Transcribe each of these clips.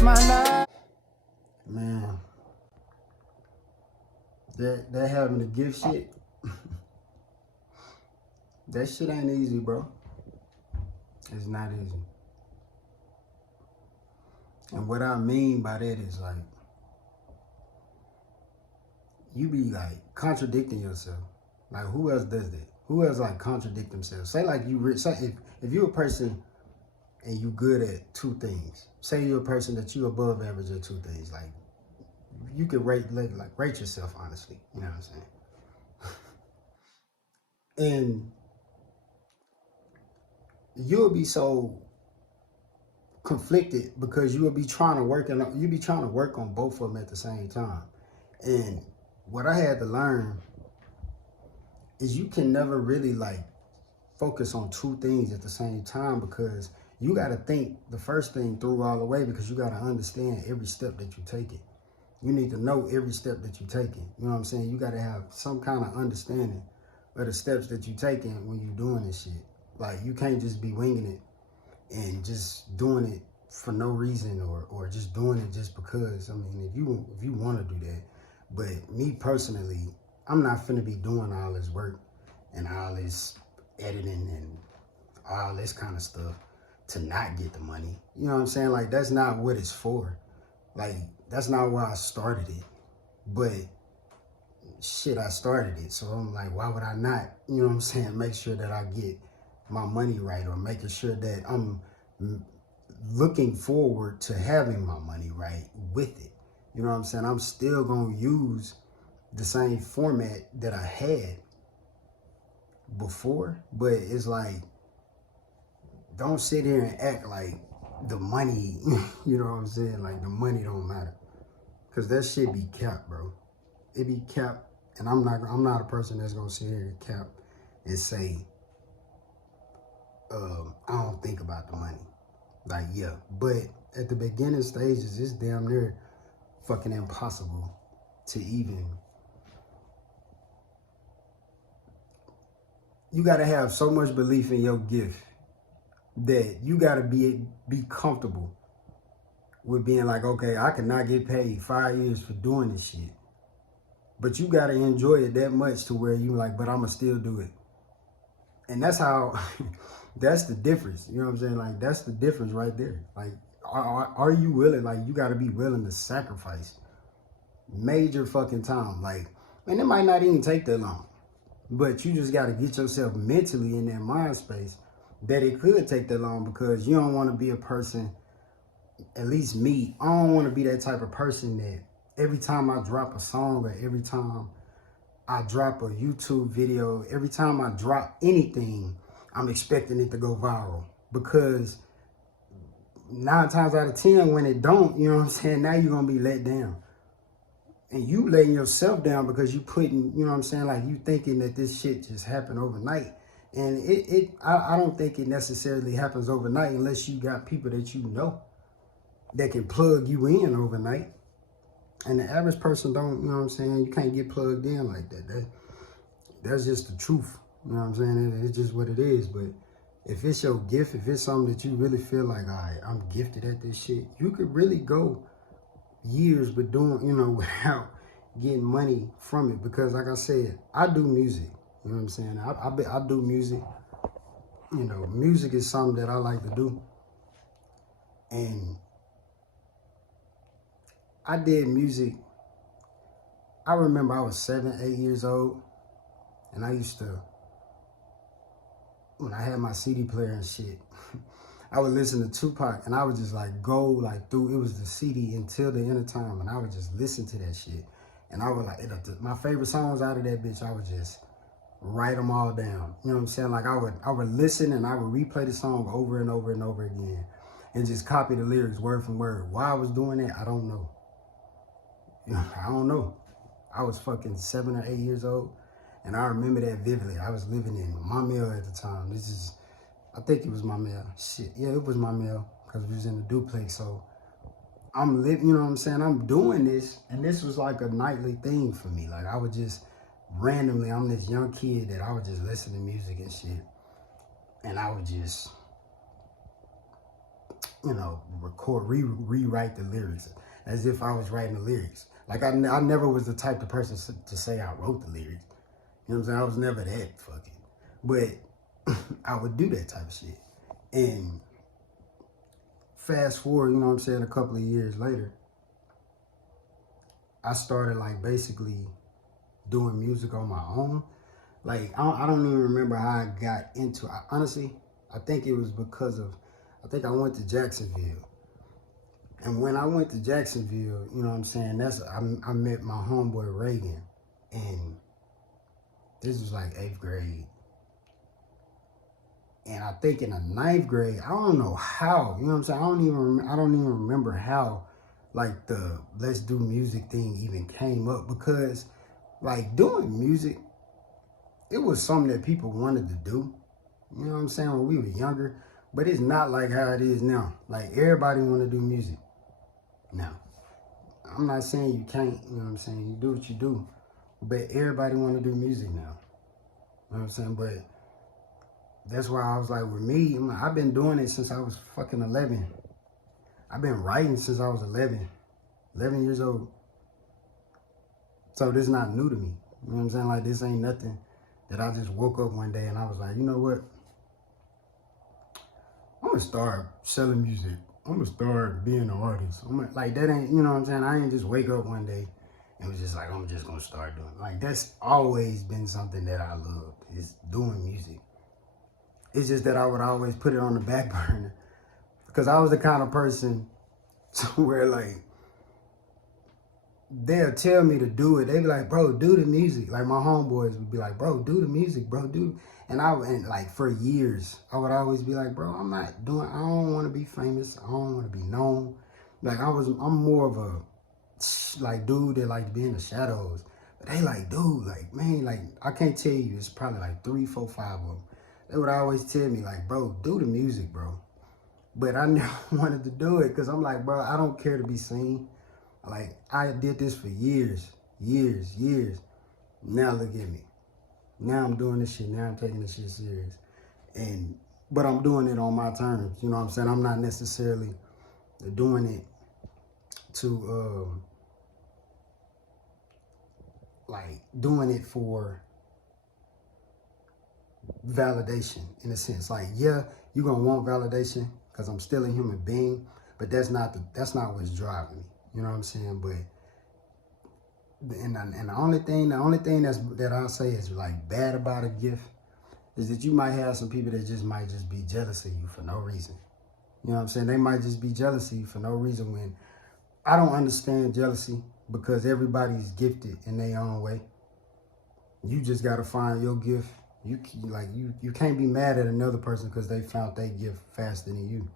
It's my life. Man, that having the gift shit, that shit ain't easy, bro. It's not easy. And what I mean by that is like, you be like contradicting yourself. Like, who else does that? Who else like contradict themselves? Say like you rich. Say if you're a person and you good at two things. Say you're a person that you above average at two things. Like, you could rate yourself honestly. You know what I'm saying? And you'll be so conflicted because you will be trying to work and you be trying to work on both of them at the same time. And what I had to learn is you can never really like focus on two things at the same time, because you got to think the first thing through all the way, because you got to understand every step that you take it. You need to know every step that you're taking. You know what I'm saying? You got to have some kind of understanding of the steps that you're taking when you're doing this shit. Like, you can't just be winging it and just doing it for no reason, or just doing it just because. I mean, if you want to do that. But me personally, I'm not finna be doing all this work and all this editing and all this kind of stuff to not get the money. You know what I'm saying? Like, that's not what it's for. Like, that's not why I started it. But shit, I started it. So I'm like, why would I not, you know what I'm saying, make sure that I get my money right, or making sure that I'm looking forward to having my money right with it. You know what I'm saying? I'm still going to use the same format that I had before, but it's like, don't sit here and act like the money, you know what I'm saying? Like, the money don't matter. Because that shit be capped, bro. It be capped, and I'm not a person that's going to sit here and cap and say, I don't think about the money. Like, yeah. But at the beginning stages, it's damn near fucking impossible to even. You got to have so much belief in your gift that you got to be comfortable with being like, okay, I cannot get paid 5 years for doing this shit. But you got to enjoy it that much to where you like, but I'm going to still do it. And that's how, that's the difference. You know what I'm saying? Like, that's the difference right there. Like, are you willing? Like, you got to be willing to sacrifice major fucking time. Like, and it might not even take that long. But you just got to get yourself mentally in that mind space that it could take that long, because you don't want to be a person, at least me, I don't want to be that type of person that every time I drop a song, or every time I drop a YouTube video, every time I drop anything, I'm expecting it to go viral. Because 9 times out of 10, when it don't, you know what I'm saying, now you're going to be let down. And you letting yourself down because you putting, you know what I'm saying, like, you thinking that this shit just happened overnight. And I don't think it necessarily happens overnight unless you got people that you know that can plug you in overnight. And the average person don't, you know what I'm saying, you can't get plugged in like that. That's just the truth. You know what I'm saying? It's just what it is. But if it's your gift, if it's something that you really feel like, all right, I'm gifted at this shit, you could really go years but doing, you know, without getting money from it. Because like I said, I do music. You know what I'm saying? I do music. You know, music is something that I like to do. And I did music. I remember I was 7, 8 years old. And I used to, when I had my CD player and shit, I would listen to Tupac, and I would just like go like through, it was the CD Until the End of Time, and I would just listen to that shit. And I would like, my favorite songs out of that bitch, I would just write them all down. You know what I'm saying? Like, I would listen, and I would replay the song over and over and over again, and just copy the lyrics word for word. Why I was doing that, I don't know. I don't know. I was fucking 7 or 8 years old, and I remember that vividly. I was living in Mamel at the time. I think it was Mamel. Shit, yeah, it was Mamel, because we was in the duplex. So I'm living, you know what I'm saying? I'm doing this, and this was like a nightly thing for me. Like, I would just randomly, I'm this young kid that I would just listen to music and shit, and I would just you know, rewrite the lyrics as if I was writing the lyrics. Like I never was the type of person to say I wrote the lyrics. You know what I'm saying? I was never that fucking. But I would do that type of shit. And fast forward, you know what I'm saying, a couple of years later, I started like basically doing music on my own. Like I don't even remember how I got into it. Honestly, I think it was because of, I think I went to Jacksonville. And when I went to Jacksonville, you know what I'm saying, I met my homeboy Reagan. And this was like 8th grade. And I think in the 9th grade, I don't know how, you know what I'm saying? I don't even remember how like the let's do music thing even came up, because like doing music, it was something that people wanted to do. You know what I'm saying? When we were younger, but it's not like how it is now. Like everybody want to do music now. I'm not saying you can't, you know what I'm saying? You do what you do, but everybody want to do music now. You know what I'm saying? But that's why I was like, with me, I've been doing it since I was fucking 11. I've been writing since I was 11 years old. So this is not new to me. You know what I'm saying? Like this ain't nothing that I just woke up one day and I was like, you know what? I'm gonna start selling music. I'm gonna start being an artist. Like that ain't, you know what I'm saying? I ain't just wake up one day and was just like, I'm just gonna start doing it. Like that's always been something that I loved, is doing music. It's just that I would always put it on the back burner because I was the kind of person where like, they'll tell me to do it. They be like, bro, do the music. Like my homeboys would be like, bro, do the music, bro, do. And like for years, I would always be like, bro, I don't want to be famous. I don't want to be known. Like I'm more of a like dude that like to be in the shadows. But they like, dude, like, man, like I can't tell you, it's probably like 3, 4, 5 of them. They would always tell me like, bro, do the music, bro. But I never wanted to do it because I'm like, bro, I don't care to be seen. Like, I did this for years. Now look at me. Now I'm doing this shit. Now I'm taking this shit serious. But I'm doing it on my terms. You know what I'm saying? I'm not necessarily doing it to, like, doing it for validation, in a sense. Like, yeah, you're going to want validation because I'm still a human being, but that's not what's driving me. You know what I'm saying? But and the only thing that I'll say is like bad about a gift is that you might have some people that might just be jealous of you for no reason. You know what I'm saying? They might just be jealous of you for no reason, when I don't understand jealousy because everybody's gifted in their own way. You just gotta find your gift. You can't be mad at another person because they found their gift faster than you.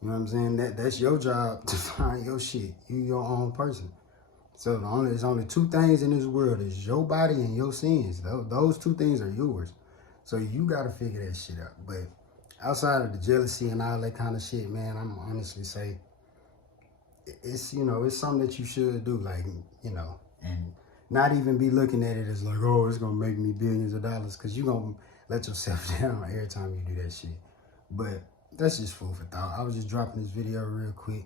You know what I'm saying? That's your job to find your shit. You your own person. So there's only 2 things in this world: is your body and your sins. Those 2 things are yours. So you gotta figure that shit out. But outside of the jealousy and all that kind of shit, man, I'm honestly say it's, you know, it's something that you should do, like, you know, and not even be looking at it as like, oh, it's gonna make me billions of dollars, because you're gonna let yourself down every time you do that shit. But that's just food for thought. I was just dropping this video real quick.